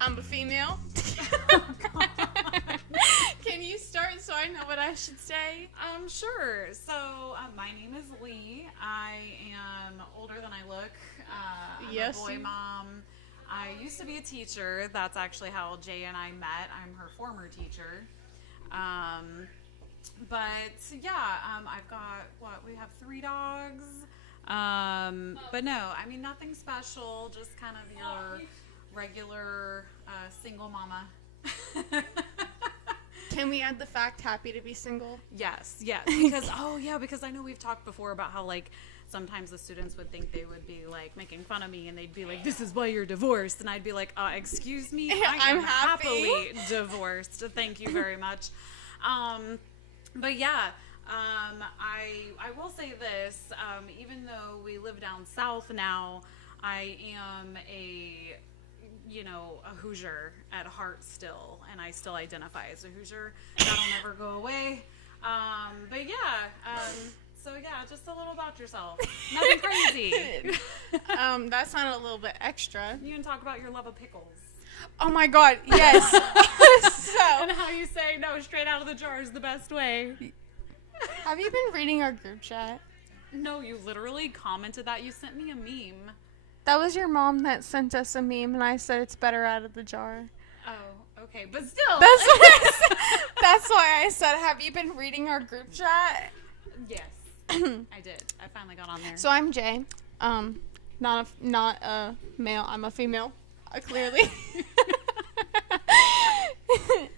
I'm a female. Can you start so I know what I should say? Sure. So, my name is Leigh. I am older than I look. I'm a boy mom. I used to be a teacher. That's actually how Jay and I met. I'm her former teacher. But yeah, I've got, we have 3 dogs. But no, I mean, nothing special, just kind of your regular single mama. Can we add the fact happy to be single? Yes, because because I know we've talked before about how like sometimes the students would think they would be like making fun of me and they'd be like, "This is why you're divorced," and I'd be like, "Excuse me, I'm happily divorced. Thank you very much." But yeah, I will say this, even though we live down south now, I am a Hoosier at heart still, and I still identify as a Hoosier. That'll never go away. But yeah, so yeah, just a little about yourself. Nothing crazy. That sounded a little bit extra. You can talk about your love of pickles. Oh my God, yes. And how you say, no, straight out of the jar is the best way. Have you been reading our group chat? No, you literally commented that. You sent me a meme. That was your mom that sent us a meme, and I said it's better out of the jar. Oh, okay, but still. That's why I said, have you been reading our group chat? Yes, I did. I finally got on there. So I'm Jay. Not a male. I'm a female. Clearly.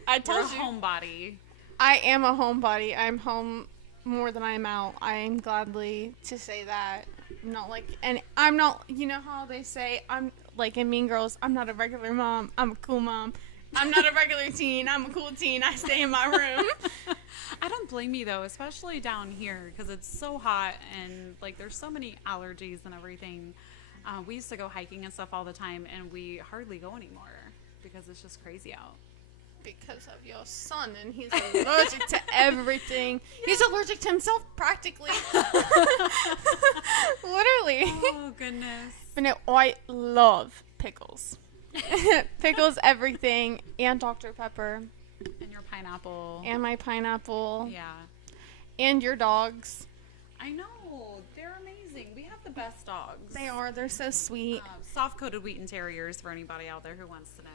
I told you. You're a homebody. I am a homebody. I'm home more than I'm out. I am gladly to say that. I'm not, you know how they say, I'm like in Mean Girls, I'm not a regular mom, I'm a cool mom. I'm not a regular teen, I'm a cool teen, I stay in my room. I don't blame you though, especially down here, because it's so hot and like there's so many allergies and everything. We used to go hiking and stuff all the time, and we hardly go anymore because it's just crazy out. Because of your son, and he's allergic to everything. He's allergic to himself, practically. Literally. Oh, goodness. But no, I love pickles. Pickles, everything, and Dr. Pepper. And your pineapple. And my pineapple. Yeah. And your dogs. I know. They're amazing. We have the best dogs. They are. They're so sweet. Soft-coated Wheaten Terriers for anybody out there who wants to know.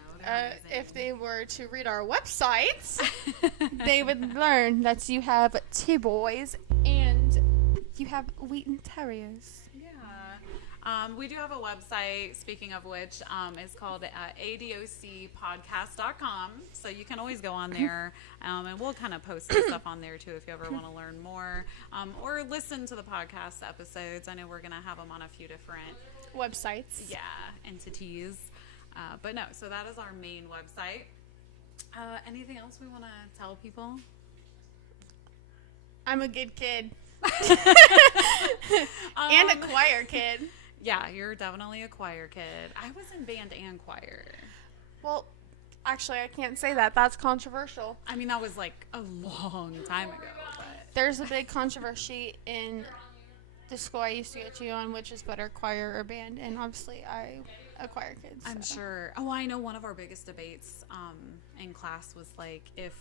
If they were to read our website, they would learn that you have 2 boys and you have Wheaten Terriers. Yeah. We do have a website, speaking of which, it's called adocpodcast.com. So you can always go on there, and we'll kind of post some stuff on there too if you ever want to learn more, or listen to the podcast episodes. I know we're going to have them on a few different websites. Yeah, entities. But no, so that is our main website. Anything else we want to tell people? I'm a good kid. And a choir kid. Yeah, you're definitely a choir kid. I was in band and choir. Well, actually, I can't say that. That's controversial. I mean, that was like a long time ago. But there's a big controversy in the school I used to go to on which is better, choir or band, and obviously a choir kid. So. I'm sure. Oh, I know one of our biggest debates in class was like if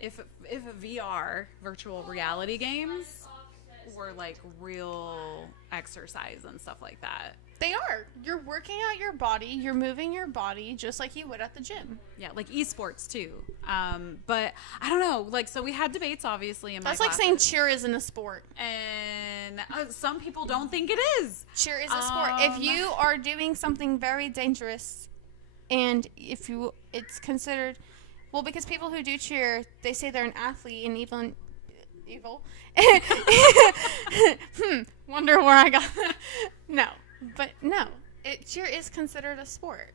VR, virtual reality games, were like real exercise and stuff like that. They are. You're working out your body. You're moving your body just like you would at the gym. Yeah, like esports too. But I don't know. Like, so we had debates, obviously, in my That's classes. like saying cheer isn't a sport. And some people don't think it is. Cheer is a sport. If you are doing something very dangerous, and it's considered, well, because people who do cheer, they say they're an athlete and evil. Wonder where I got that. No. But no, cheer is considered a sport.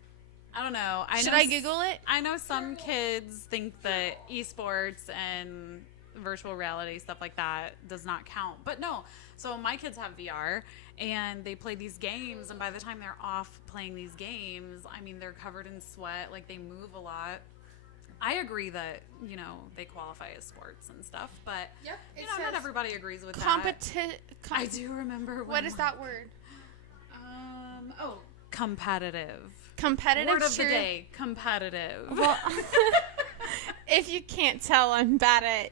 I don't know. Should I Google it? I know some kids think that esports and virtual reality, stuff like that, does not count. But no. So my kids have VR, and they play these games, and by the time they're off playing these games, I mean, they're covered in sweat. Like, they move a lot. I agree that, they qualify as sports and stuff, but, not everybody agrees with that. I do remember. What is that word? Competitive. competitive Word of the day, competitive. Well, if you can't tell, I'm bad at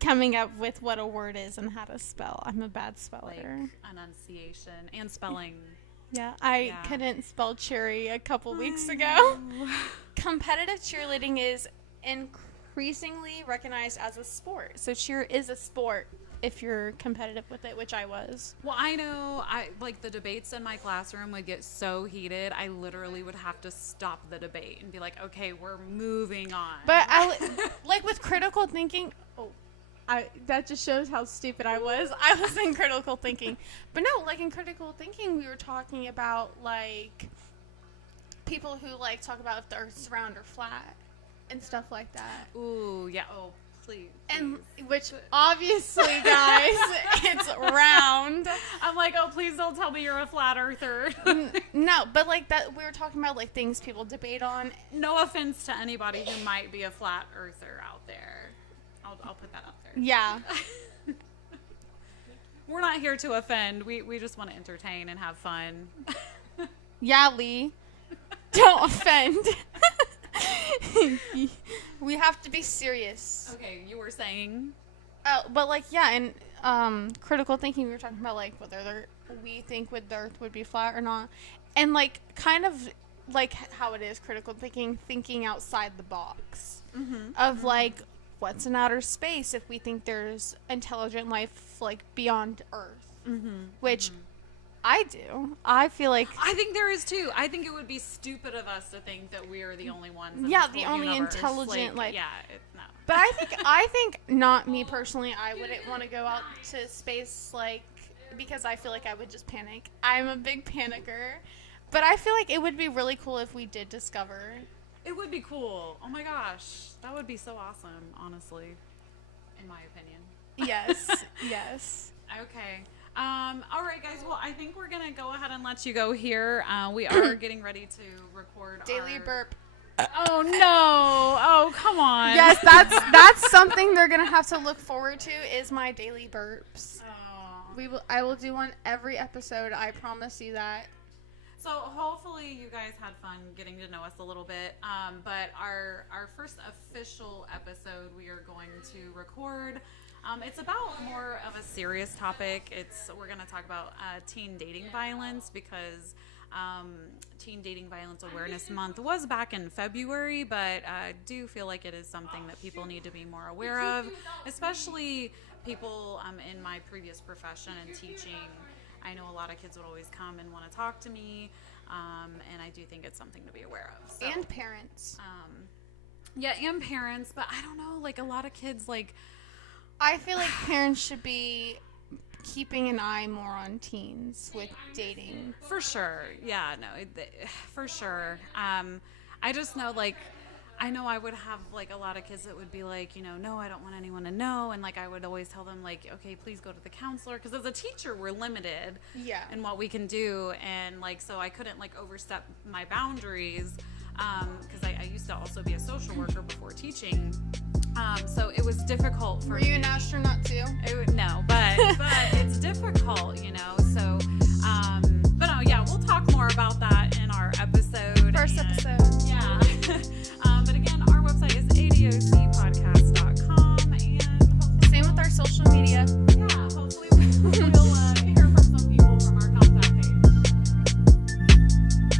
coming up with what a word is and how to spell. I'm a bad speller. Like enunciation and spelling. Yeah, I couldn't spell cherry a couple weeks ago. Competitive cheerleading is increasingly recognized as a sport. So cheer is a sport if you're competitive with it, which I was. Well, I know, like the debates in my classroom would get so heated, I literally would have to stop the debate and be like, okay, we're moving on. But like with critical thinking, that just shows how stupid I was. I was in critical thinking. But no, like in critical thinking, we were talking about like people who like talk about if the Earth's round or flat and stuff like that. Ooh, yeah. Oh, please. And which obviously, guys, it's round. I'm like, oh, please don't tell me you're a flat earther. No, but like that, we were talking about like things people debate on. No offense to anybody who might be a flat earther out there. I'll put that out there. Yeah. We're not here to offend. We just want to entertain and have fun. Yeah, Leigh. Don't offend. We have to be serious. Okay, you were saying? But like, yeah, in critical thinking, we were talking about like whether we think the Earth would be flat or not. And like, kind of like how it is critical thinking outside the box. Mm-hmm. Of like, what's in outer space if we think there's intelligent life like beyond Earth, which I do. I feel like I think there is too. I think it would be stupid of us to think that we are the only ones. In yeah, this the whole only universe. intelligent like yeah, no. But I think not me personally. I wouldn't want to go out to space like because I feel like I would just panic. I'm a big panicker, but I feel like it would be really cool if we did discover. It would be cool. Oh my gosh. That would be so awesome, honestly. In my opinion. Yes. Yes. Okay. All right, guys. Well, I think we're going to go ahead and let you go here. We are getting ready to record Daily burp. Oh, no. Oh, come on. Yes, that's something they're going to have to look forward to is my daily burps. Oh. I will do one every episode. I promise you that. So hopefully you guys had fun getting to know us a little bit. But our first official episode we are going to record. It's about more of a serious topic. We're going to talk about teen dating violence because Teen Dating Violence Awareness Month was back in February, but I do feel like it is something that people need to be more aware of, especially people in my previous profession and teaching. I know a lot of kids would always come and want to talk to me, and I do think it's something to be aware of. So, and parents. Yeah, and parents, but I don't know, like a lot of kids, like... I feel like parents should be keeping an eye more on teens with dating. For sure. Yeah, no, for sure. I just know, like... I know I would have, like, a lot of kids that would be like, you know, no, I don't want anyone to know. And, like, I would always tell them, like, okay, please go to the counselor. Because as a teacher, we're limited in what we can do. And, like, so I couldn't, like, overstep my boundaries. Because I used to also be a social worker before teaching. So it was difficult for me. Were you an astronaut, too? It